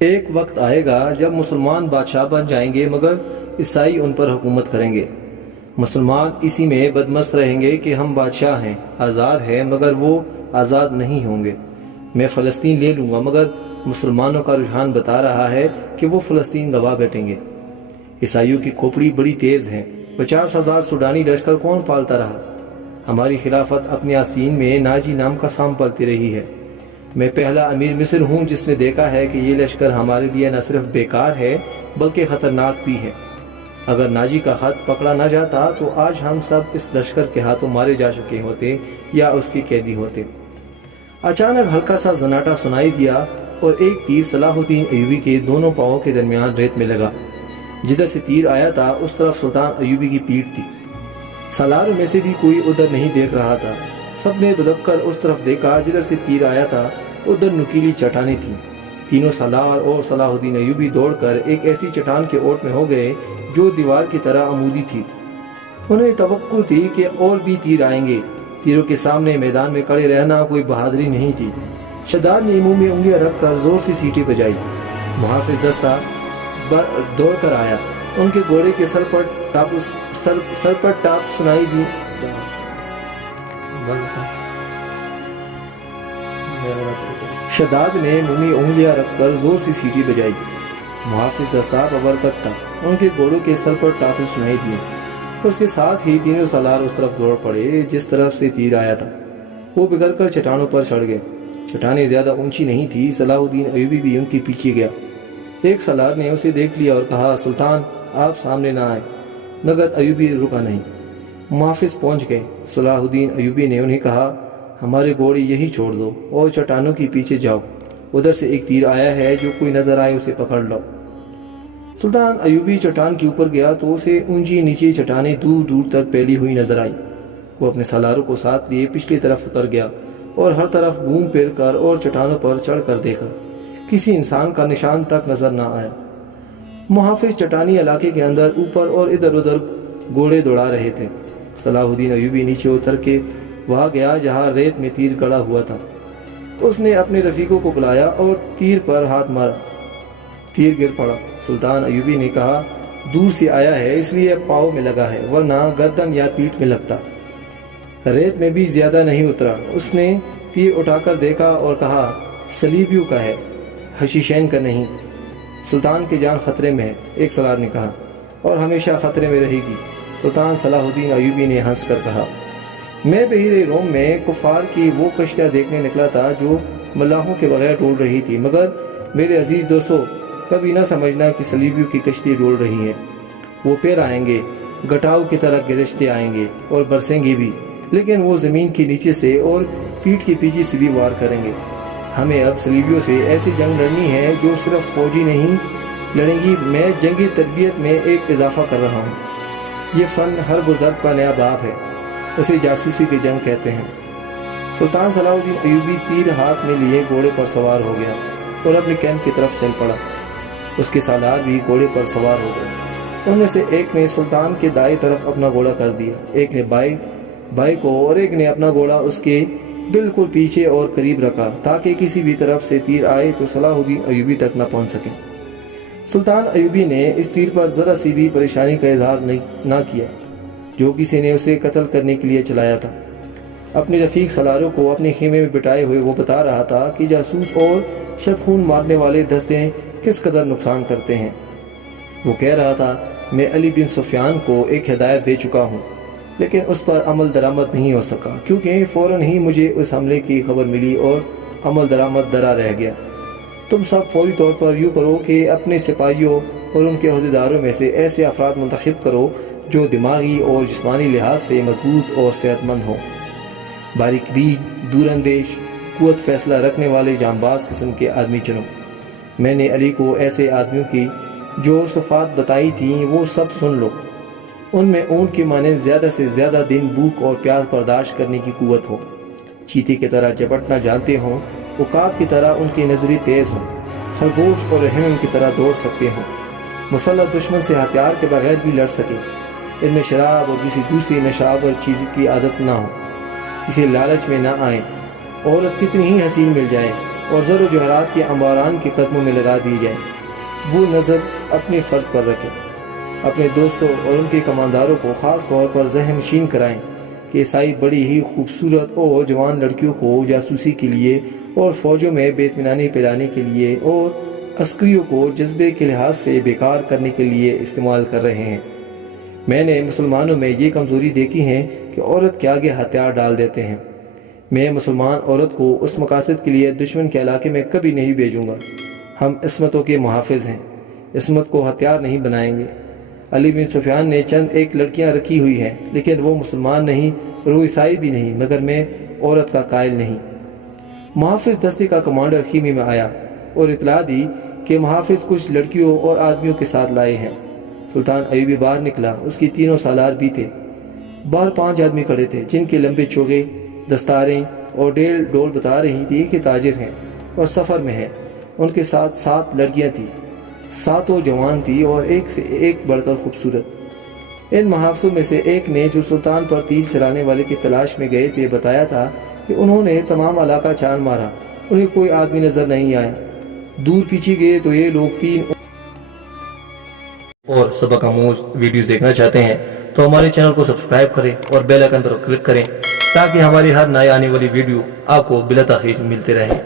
ایک وقت آئے گا جب مسلمان بادشاہ بن جائیں گے مگر عیسائی ان پر حکومت کریں گے۔ مسلمان اسی میں بدمست رہیں گے کہ ہم بادشاہ ہیں، آزاد ہیں، مگر وہ آزاد نہیں ہوں گے۔ میں فلسطین لے لوں گا مگر مسلمانوں کا رجحان بتا رہا ہے کہ وہ فلسطین گوا بیٹھیں گے۔ عیسائیوں کی کھوپڑی بڑی تیز ہے، 50,000 سوڈانی لشکر کون پالتا رہا؟ ہماری خلافت اپنے آستین میں ناجی نام کا سام پلتی رہی ہے۔ میں پہلا امیر مصر ہوں جس نے دیکھا ہے کہ یہ لشکر ہمارے لیے نہ صرف بیکار ہے بلکہ خطرناک بھی ہے۔ اگر ناجی کا خط پکڑا نہ جاتا تو آج ہم سب اس لشکر کے ہاتھوں مارے جا چکے ہوتے یا اس کے قیدی ہوتے۔ اچانک ہلکا سا زناٹا سنائی دیا اور ایک تیر صلاح الدین ایوبی کے دونوں پاؤں کے درمیان ریت میں لگا۔ جدھر سے تیر آیا تھا اس طرف سلطان ایوبی کی پیٹھ تھی۔ سالاروں میں سے بھی کوئی ادھر نہیں دیکھ رہا تھا۔ سب نے بدب کر اس طرف دیکھا جدھر سے تیر آیا تھا۔ ادھر نکیلی چٹانیں تھیں۔ تینوں سالار اور صلاح الدین ایوبی دوڑ کر ایک ایسی چٹان کے اوٹ میں ہو گئے جو دیوار کی طرح عمودی تھی۔ انہیں توقع تھی کہ اور بھی تیر آئیں گے۔ تیروں کے سامنے میدان میں کھڑے رہنا کوئی بہادری نہیں تھی۔ شداد نے منہ میں انگلیاں رکھ کر زور سے سیٹی بجائی۔ محافظ دستہ دوڑ کر آیا۔ ان کے گھوڑے کے سر پر ٹاپ سنائی دی۔ شداد نے منہ میں انگلیاں رکھ کر زور سے سیٹی بجائی۔ محافظ دستہ ببرکت تھا۔ ان کے گھوڑوں کے سر پر ٹاپ سنائی دی۔ اس کے ساتھ ہی تینوں سالار اس طرف دوڑ پڑے جس طرف سے تیر آیا تھا۔ وہ بگڑ کر چٹانوں پر چڑھ گئے۔ چٹانیں زیادہ اونچی نہیں تھی۔ صلاح الدین ایوبی بھی ان کے پیچھے گیا۔ ایک سالار نے اسے دیکھ لیا اور کہا، سلطان آپ سامنے نہ آئے، مگر ایوبی رکا نہیں۔ محافظ پہنچ گئے۔ صلاح الدین ایوبی نے انہیں کہا، ہمارے گھوڑے یہی چھوڑ دو اور چٹانوں کے پیچھے جاؤ۔ ادھر سے ایک تیر آیا ہے، جو کوئی نظر آئے اسے پکڑ لو۔ سلطان ایوبی چٹان کے اوپر گیا تو اسے اونچی نیچی چٹانیں دور دور تک پھیلی ہوئی نظر آئی۔ وہ اپنے سالاروں کو ساتھ لیے پچھلی طرف اتر گیا اور ہر طرف گھوم پھر کر اور چٹانوں پر چڑھ کر دیکھا۔ کسی انسان کا نشان تک نظر نہ آیا۔ محافظ چٹانی علاقے کے اندر اوپر اور ادھر ادھر گھوڑے دوڑا رہے تھے۔ صلاح الدین ایوبی نیچے اتر کے وہاں گیا جہاں ریت میں تیر گڑا ہوا تھا۔ اس نے اپنے رفیقوں کو بلایا اور تیر پر ہاتھ مارا۔ تیر گر پڑا۔ سلطان ایوبی نے کہا، دور سے آیا ہے اس لیے پاؤں میں لگا ہے، ورنہ گردن یا پیٹھ میں لگتا۔ ریت میں بھی زیادہ نہیں اترا۔ اس نے تیر اٹھا کر دیکھا اور کہا، صلیبیوں کا ہے، حشیشین کا نہیں۔ سلطان کی جان خطرے میں ہے، ایک سالار نے کہا، اور ہمیشہ خطرے میں رہے گی۔ سلطان صلاح الدین ایوبی نے ہنس کر کہا، میں بحیرہ روم میں کفار کی وہ کشتیاں دیکھنے نکلا تھا جو ملاحوں کے بغیر ڈول رہی تھی، مگر میرے عزیز دوستو، کبھی نہ سمجھنا کہ صلیبیوں کی کشتی ڈول رہی ہے۔ وہ پیر آئیں گے، گٹاؤ کی طرح گرجتے آئیں گے اور برسیں گے بھی، لیکن وہ زمین کے نیچے سے اور پیٹھ کے پیچھے سے بھی وار کریں گے۔ ہمیں اب صلیبیوں سے ایسی جنگ لڑنی ہے جو صرف فوجی نہیں لڑیں گی، میں جنگی تربیت میں ایک اضافہ کر رہا ہوں۔ یہ فن ہر بزرگ کا نیا باب ہے، اسے جاسوسی کی جنگ کہتے ہیں۔ سلطان صلاح الدین ایوبی تیر ہاتھ میں لیے گھوڑے پر سوار ہو گیا اور اپنے کیمپ کی طرف چل پڑا۔ اس کے سالار بھی گھوڑے پر سوار ہو گئے۔ ان میں سے ایک نے سلطان کے دائیں طرف اپنا گھوڑا کر دیا، ایک نے بائیں کو، اور ایک نے اپنا گھوڑا اس کے بالکل پیچھے اور قریب رکھا تاکہ کسی بھی طرف سے تیر آئے تو صلاح الدین ایوبی تک نہ پہنچ سکے۔ سلطان ایوبی نے اس تیر پر ذرا سی بھی پریشانی کا اظہار نہ کیا جو کسی نے اسے قتل کرنے کے لیے چلایا تھا۔ اپنے رفیق سالاروں کو اپنے خیمے میں بٹھائے ہوئے وہ بتا رہا تھا کہ جاسوس اور شب خون مارنے والے دستے کس قدر نقصان کرتے ہیں۔ وہ کہہ رہا تھا، میں علی بن سفیان کو ایک ہدایت دے چکا ہوں، لیکن اس پر عمل درآمد نہیں ہو سکا کیونکہ فوراً ہی مجھے اس حملے کی خبر ملی اور عمل درآمد درا رہ گیا۔ تم سب فوری طور پر یوں کرو کہ اپنے سپاہیوں اور ان کے عہدیداروں میں سے ایسے افراد منتخب کرو جو دماغی اور جسمانی لحاظ سے مضبوط اور صحت مند ہوں، باریک بین، دور اندیش، قوت فیصلہ رکھنے والے جانباز قسم کے آدمی چنو۔ میں نے علی کو ایسے آدمیوں کی جو صفات بتائی تھیں وہ سب سن لو۔ ان میں اونٹ کی مانند زیادہ سے زیادہ دن بھوک اور پیاس برداشت کرنے کی قوت ہو، چیتے کی طرح جپٹنا جانتے ہوں، عقاب کی طرح ان کی نظریں تیز ہوں، خرگوش اور رحم کی طرح دوڑ سکتے ہوں، مسلح دشمن سے ہتھیار کے بغیر بھی لڑ سکیں، ان میں شراب اور کسی دوسری نشاور چیز کی عادت نہ ہو، کسی لالچ میں نہ آئیں، عورت کتنی ہی حسین مل جائے اور زر و جوہرات کے انباران کے قدموں میں لگا دی جائیں۔ وہ نظر اپنے فرض پر رکھیں، اپنے دوستوں اور ان کے کمانداروں کو خاص طور پر ذہن نشین کرائیں کہ عیسائی بڑی ہی خوبصورت اور جوان لڑکیوں کو جاسوسی کے لیے اور فوجوں میں بے اطمینانی پھیلانے کے لیے اور عسکریوں کو جذبے کے لحاظ سے بیکار کرنے کے لیے استعمال کر رہے ہیں۔ میں نے مسلمانوں میں یہ کمزوری دیکھی ہے کہ عورت کے آگے ہتھیار ڈال دیتے ہیں۔ میں مسلمان عورت کو اس مقاصد کے لیے دشمن کے علاقے میں کبھی نہیں بھیجوں گا۔ ہم عصمتوں کے محافظ ہیں، عصمت کو ہتھیار نہیں بنائیں گے۔ علی بن سفیان نے چند ایک لڑکیاں رکھی ہوئی ہیں، لیکن وہ مسلمان نہیں اور وہ عیسائی بھی نہیں، مگر میں عورت کا قائل نہیں۔ محافظ دستے کا کمانڈر خیمے میں آیا اور اطلاع دی کہ محافظ کچھ لڑکیوں اور آدمیوں کے ساتھ لائے ہیں۔ سلطان ایوبی باہر نکلا، اس کی 3 سالار بھی تھے۔ باہر 5 آدمی کھڑے تھے جن کے لمبے چوغے، دستاریں اور ڈول بتا رہی تھی کہ تاجر ہیں اور سفر میں ہیں۔ ان کے ساتھ 7 لڑکیاں تھیں، 7 جوان تھی اور ایک سے ایک بڑھ کر خوبصورت۔ ان محافظوں میں سے ایک نے، جو سلطان پر تیر چلانے والے کی تلاش میں گئے تھے، بتایا تھا کہ انہوں نے تمام علاقہ چھان مارا، انہیں کوئی آدمی نظر نہیں آیا۔ دور پیچھے گئے تو یہ لوگ 3 اور سبق آموز ویڈیوز دیکھنا چاہتے ہیں تو ہمارے چینل کو سبسکرائب کریں اور بیل آئکن پر کلک کریں تاکہ ہماری ہر نئی آنے والی ویڈیو آپ کو بلا تاخیر ملتے رہیں۔